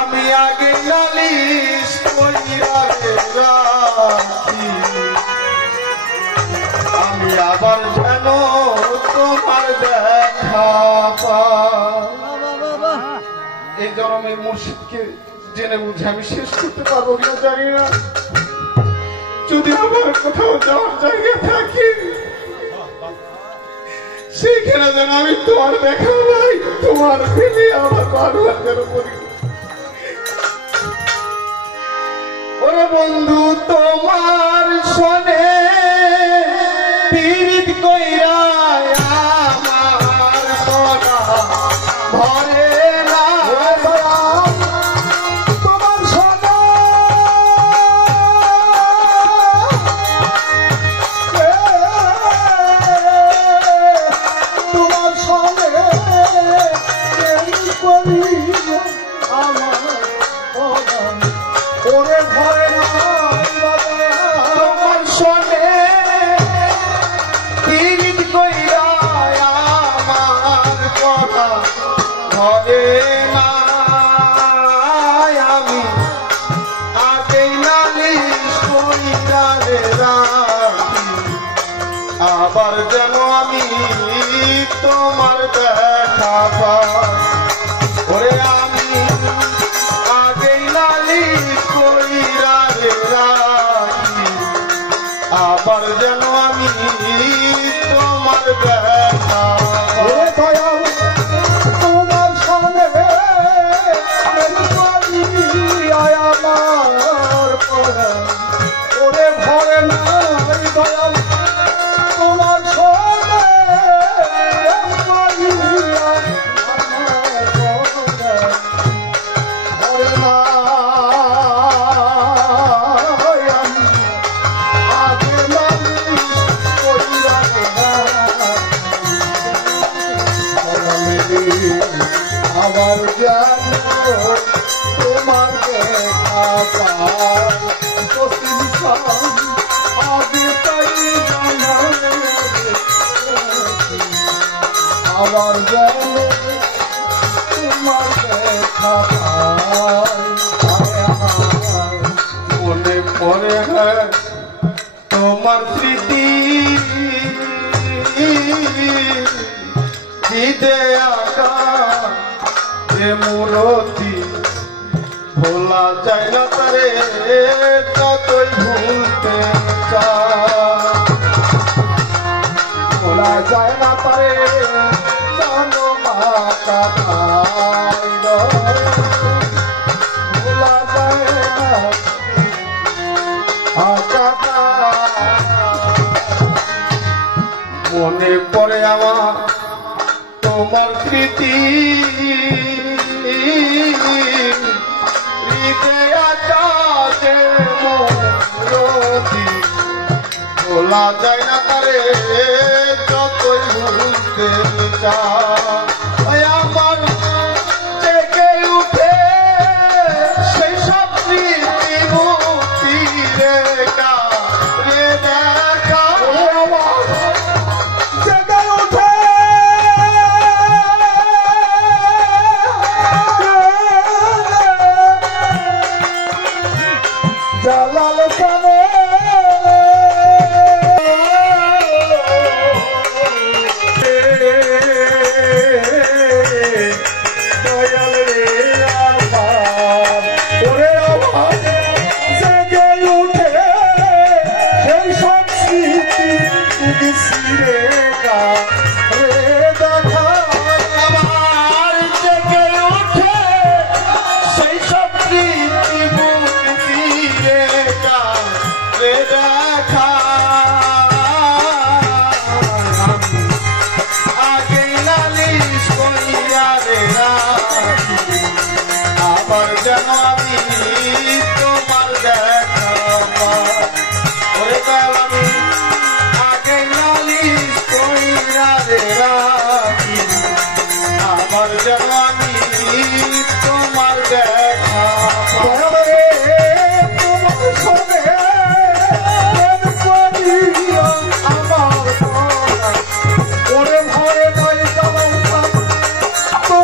আমি আগে নালিশ কইরা রাখি আমি আবার যেন তোমার দেখা পাই। এই জন্মে মুর্শিদকে জেনে বুঝে আমি শেষ করতে পারবো কিনা জানি না। যদি আমার কোথাও যাওয়ার জায়গা থাকে সেইখানে যেন আমি তোমার দেখা পাই, তোমার ফেলে আমার বারবার যেন করি। ওরে বন্ধু তোমার শোনে পীড়িত কইরা আমার সোনা ভরে না। তোমার সোনা তোমার সঙ্গে করি আমার ওরে ভরে না। তোমার সঙ্গে পীড়িত কইরা আমার কথা ভরে না। আমি আগেই নালিশ কইরা রাখি আবার যেন আমি তোমার দেখা পাই। ওরে আমি আগেই নালিশ কইরা রাখি আবার যেন আমি তোমার দেখা পাই। তোমার সঙ্গে আমার ওরে ভরে নাই দয়াল। তোমার সঙ্গে আবার যেন তোমার দেখা পাই। আগে তাই আবার যেন তোমার দেখা পাই। মনে পড়ে তোমার স্মৃতি হৃদে আঁকা যে মূরতি ভোলা যায় না তারে যতই ভুলতে চাই। ভোলা যায় না তারে জানো মাতা ভোলা যায় না আকা। মনে পড়ে আমার তোমার স্মৃতি হৃদয় আকাশে মূরতি ভোলা যায় না তারে যতই ভুলতে চাই। আমার জেগে উঠে সেই সব স্মৃতি মুক্তি রেখা রে দেখা। জেগে উঠে জালাল কানে দয়াল রে আমার ওরে আমার জেগে উঠে সেই সব স্মৃতি রে দেখা। আমার জেগে উঠে সেই সব স্মৃতি দেখা। আগে নালিশ কইরা রাখি আবার যেন আমি তোমার দেখা পাই। ওরে আমি আগে নালিশ কইরা রাখি আবার যেন আমি তোমার দেখা পাই। আমার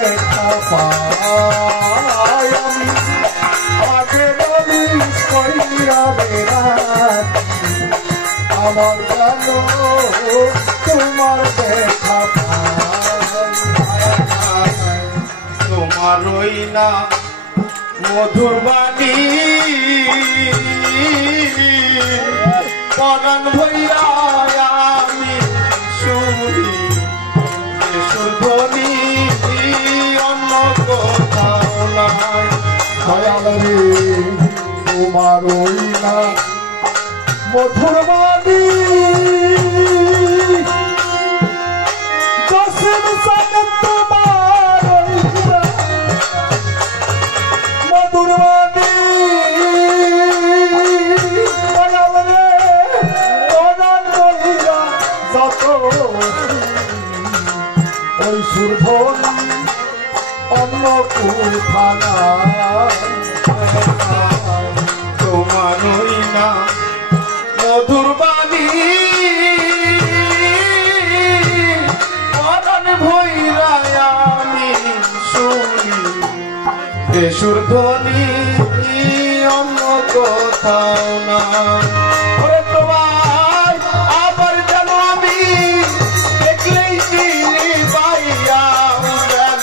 দেখা পাই আমি আগে নবী কইরা বেড়াত আমার জানো তোমার দেখা পাই তোমার ওই না মধুর বাণী পরাণ ভৈরা আমি শুনি শুধনি অন্য কোথাও নাই দয়ালে তোমার ওই না মধুর বাণী দশের সাথে তোমার মধুর বাণী যত ওই সুরধনি অন্য কোথানা তোমার ওই না মধুর বাণী পরাণ ভৈরা আমি শুনি সুরধনি অন্য কোথাও না ওরে তোমার আবার যেন আমি দেখলেই চিনি পাইয়া যেন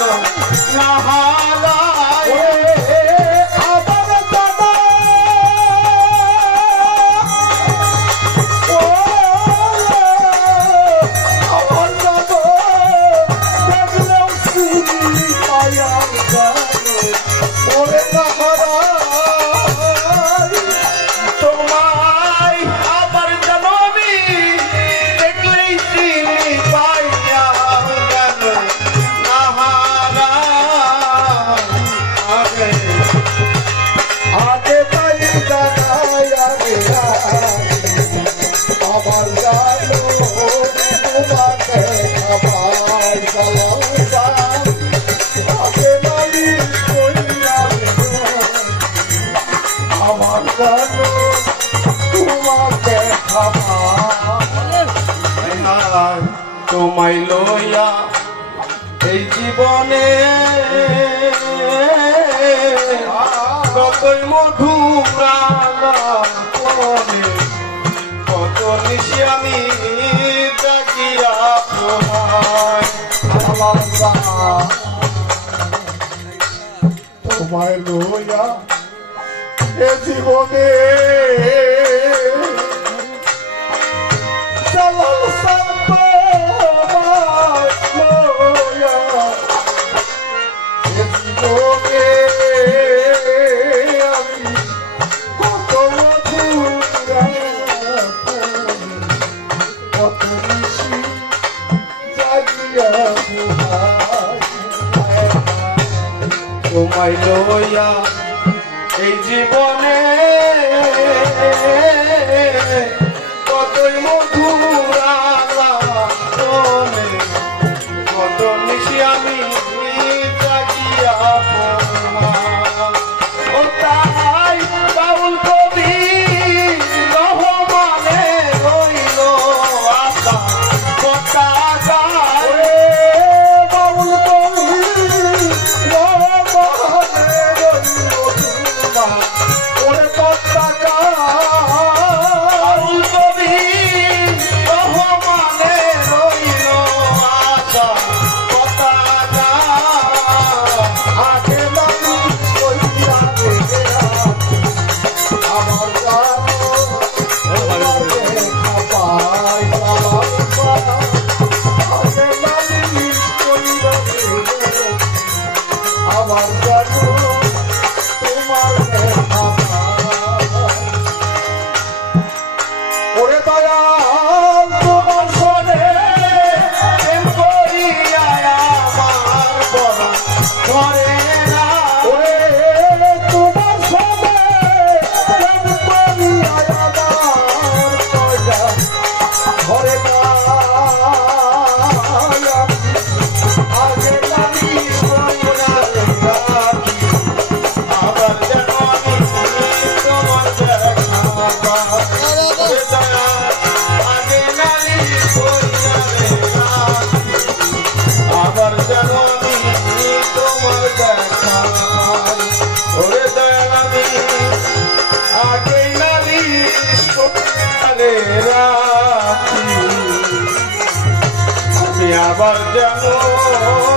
না হারায় আবার দাদা আমার দাদা দেখলেও চিনি পাইয়া ওরে না হারায় তোমায় আবার যেন আমি দেখলেই চিনি পাইয়া যেন না হারায় আগে আগে পাই দাঁড়ায় আবার জানো তোমাকে খাবার আগে নালি কইরা আমার জানো তোমাকে খাবার তোমায় লইয়া এই জীবনে কতই মধুরা কত নিশি আমি দেখিয়া তোমায় লইয়া এ জীবনে চলাল এ জীবনে আমি কত মধুরা কত নিশি জাগিয়া তোমায় লইয়া এই জীবনে কতই মধুরা কত নিশি আমি জাগিয়া ও তাই বাউল কবি রহমানে রইল আশা পতাকা বাউল কবি রহমানে রইল ওরে পতাকা আবার যেন